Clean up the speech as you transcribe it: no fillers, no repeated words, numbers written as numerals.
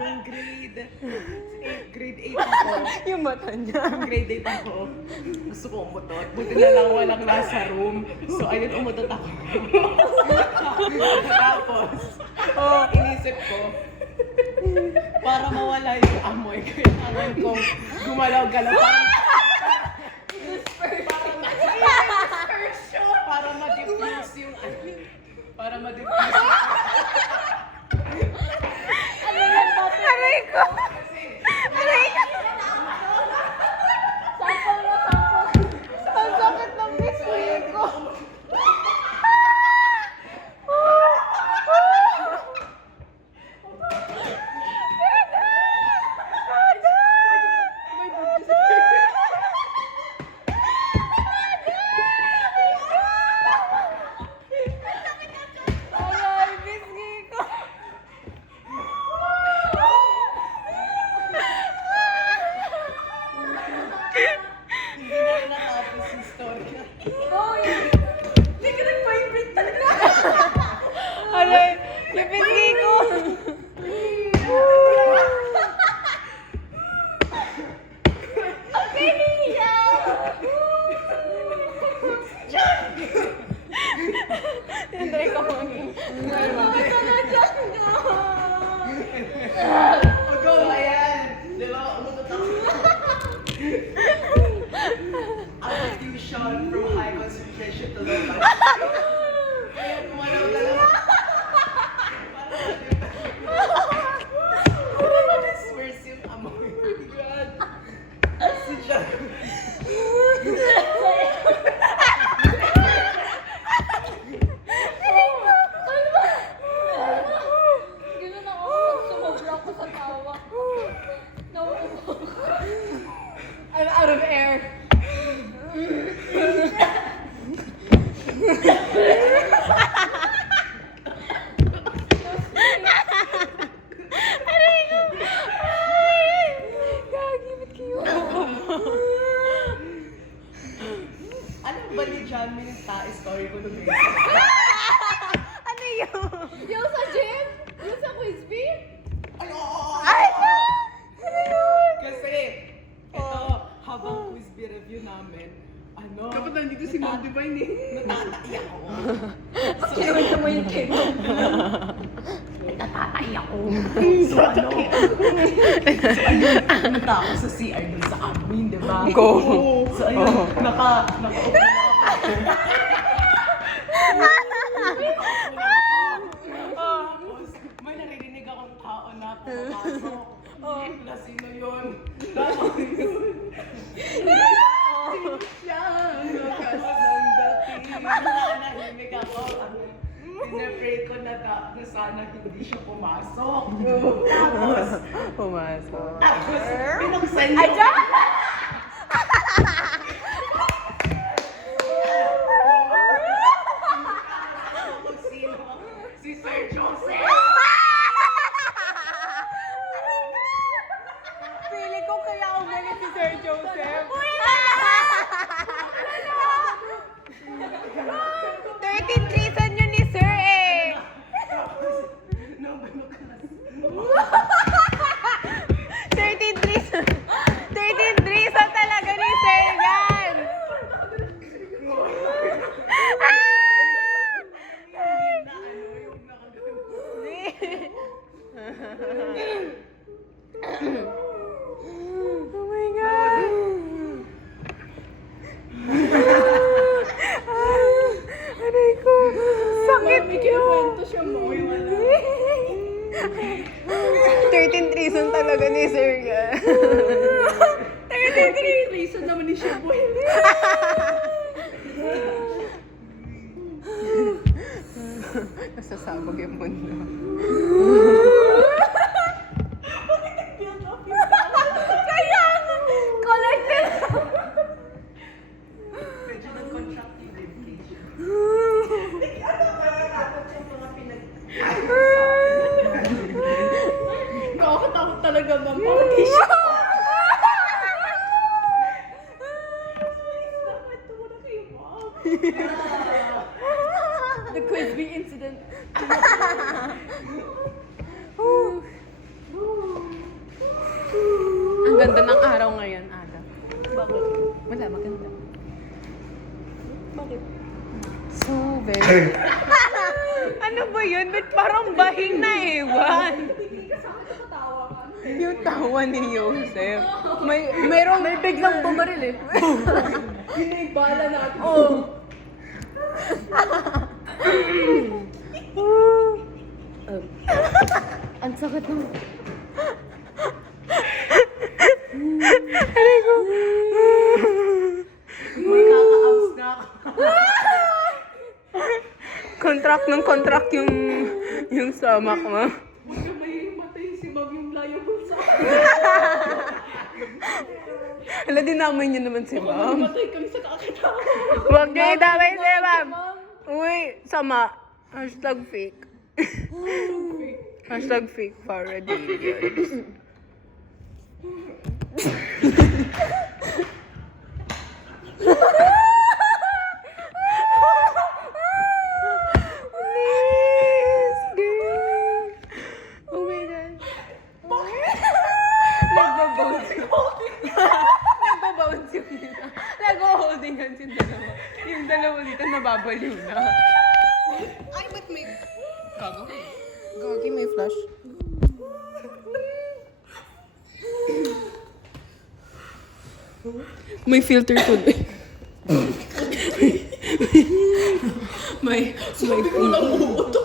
Nung grade 8 ako. Yung mata niya. Nung grade 8 ako, gusto ko umutot. Buti na lang walang nasa room. So, ayun, umutot ako. Tapos, inisip ko, para mawala yung amoy, kaya amoy ko gumalaw-galaw. Para ma-diffuse yung para ma-diffuse yung Aray ko! Aray ko! Sample na sample. Ang sakit ng biscuit ko. Aray, biscuit ko. hindi na rin natapos yung story. Hindi ka nag-vibrate talaga. Aray, yung biscuit ko. Hindi ka mo. So, ayan. Di ba? Umutot ako. Out of tuition from high concentration to low concentration. Kaya gumalaw-galaw. Para ma-disperse yung amoy. Oh my God. Si John. Ganun ako pag sumobra ako sa tawa. Nauupo. I'm out of air. Aray ko! Ay! Gagi, ba't kayo? Anong ba ni Jamie yung story ko nung day? Ano yun? Yung sa gym? Yung sa Quizbee? Ay, oo! Ay, no! Ano yun? Kasi, ito, habang quiz review namin, Dapat nandito si Mom Divine eh. natataiyak ako. Kinuwento mo yung cake. Natataiyak ako. So, pumunta ako sa CR dun sa admin, di ba? Go. So, ayun, nakaupo na ako. Tapos, may naririnig akong tao na pumapasok. Na sino yun? Tapos yun. Siya, lakas ng dating. Nanahimik ako. Pinapray ko na sana hindi siya pumasok. Pumasok. Tapos, pinuksan niyo. Ayan! Kung sino. Si Sir Joseph. Pili ko kaya ako galit si Sir Joseph. 13th reason yun ni Sir eh. Nung binukas. 13th reason. 13th reason talaga ni Sir yan. Na ano yung nakagano. Oh my God. Aray ko. Sakit Kinukwento siya mo. 13th reason talaga ni Sir yan. 13th reason naman ni Shaboy. Nasasabog yung mundo. Kaya nga! Collected! Medyo nag-contractive inflation. Nakakatakot talaga, Ma'am. Bakit siya? The Quizbee incident. Joseph. Ano ba yun? Ba't parang bahing na ewan? Yung tawa ni Joseph. May biglang bumaril eh. Bala natin. Oh. Ang sakit ng... Aray ko. Magkaka-abs na ako. Contract yung stomach mo. Huwag ka may matay si Bob yung liable sa akin. Hala, dinamay niyo naman si Ma'am. Matay kami sa kakatawa. Huwag niyo idamay si Ma'am. Uy, sama. Hashtag fake. Hashtag fake para Dilians. Please, girl. Oh my God. Nagbabounce Nagbabounce yung isa. Nag-holding hands yung dalawa. Yung dalawa dito nababaliw na. Ay, ba't may... Gagi, may flash. May filter today. may filter.